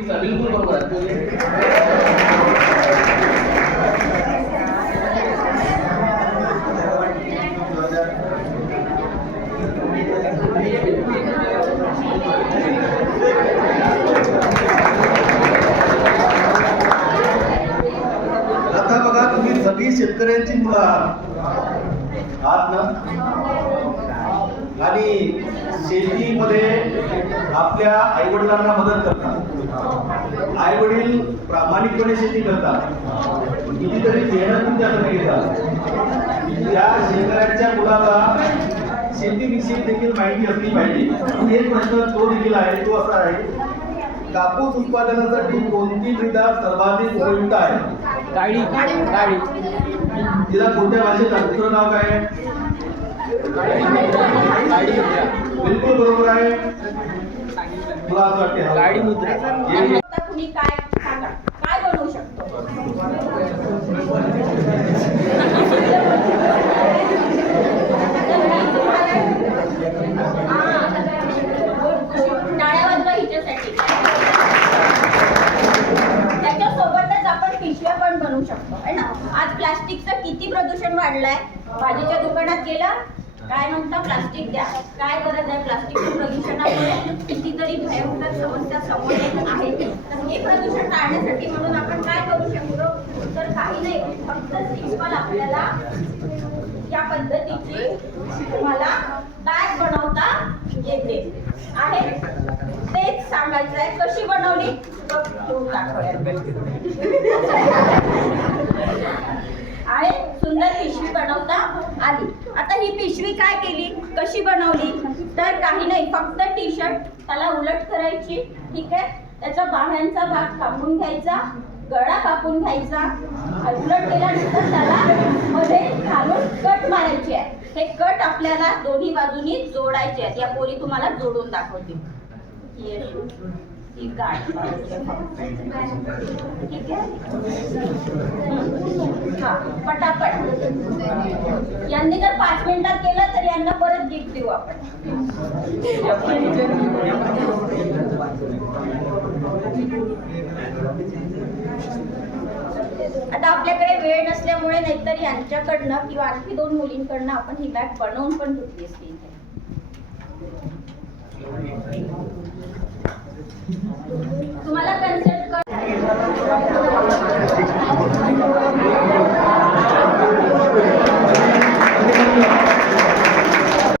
बिलकुल बरोबर आहे. आता बघा, तुम्ही सगळी शेतकऱ्यांची मुलं आहात ना, आणि शेतीमध्ये आपल्या आईवडिलांना मदत करतात. आईवडील प्रामाणिकपणे शेती करतात, कितीतरी मेहनत तुमच्यासाठी घेतात. त्या शेतकऱ्यांच्या मुलाला शेतीविषयी देखील माहिती असली पाहिजे. एक प्रश्न तो देखील आहे, तो असा आहे, कापूस उत्पादनासाठी कोणती मृदा सर्वाधिक उपयुक्त आहे? काळी. तिला कोणत्या भाषेत दुसरं नाव काय आहे? बिलकुल बरोबर आहे. तुला असं वाटते काळी मुद्रा. तुम्ही काय सांगा, काय बनवू शकतो? टाळ्यावर हिच्यासाठी. त्याच्यासोबतच आपण पिशव्या पण बनवू शकतो है ना. आज प्लास्टिकचं किती प्रदूषण वाढलंय. भाजीच्या दुकानात गेला, काय म्हणता, प्लास्टिक द्या. काय गरज आहे? प्लास्टिकच्या प्रदूषणामुळे कितीतरी भयंकर समस्या समोर येत आहे. तर हे प्रदूषण टाळण्यासाठी म्हणून आपण काय करू शकतो? तर काही नाही, फक्त सिंपल आपल्याला या पद्धतीची तुम्हाला बॅग बनवता येते आहे. तेच सांगायचं आहे. कशी बनवली आहे. सुंदर पिशवी बनवता आली. आता ही पिशवी काय केली, कशी बनवली? तर काही नाही, फक्त टी शर्ट त्याला उलट करायची, ठीक आहे. त्याचा बाह्यांचा भाग कापून घ्यायचा, गळा कापून घ्यायचा, उलट केल्यानंतर त्याला मध्ये घालून कट मारायची आहे. हे कट आपल्याला दोन्ही बाजूनी जोडायचे आहेत. या पोरी तुम्हाला जोडून दाखवतील. ठीक आहे. हा, पटापट. यांनी जर 5 मिनिटात केलं तर यांना परत गिफ्ट देऊ आपण. आता आपल्याकडे वेळ नसल्यामुळे नाहीतर यांच्याकडनं किंवा आणखी 2 मुलींकडनं आपण ही बॅग बनवून पण घेतली असती.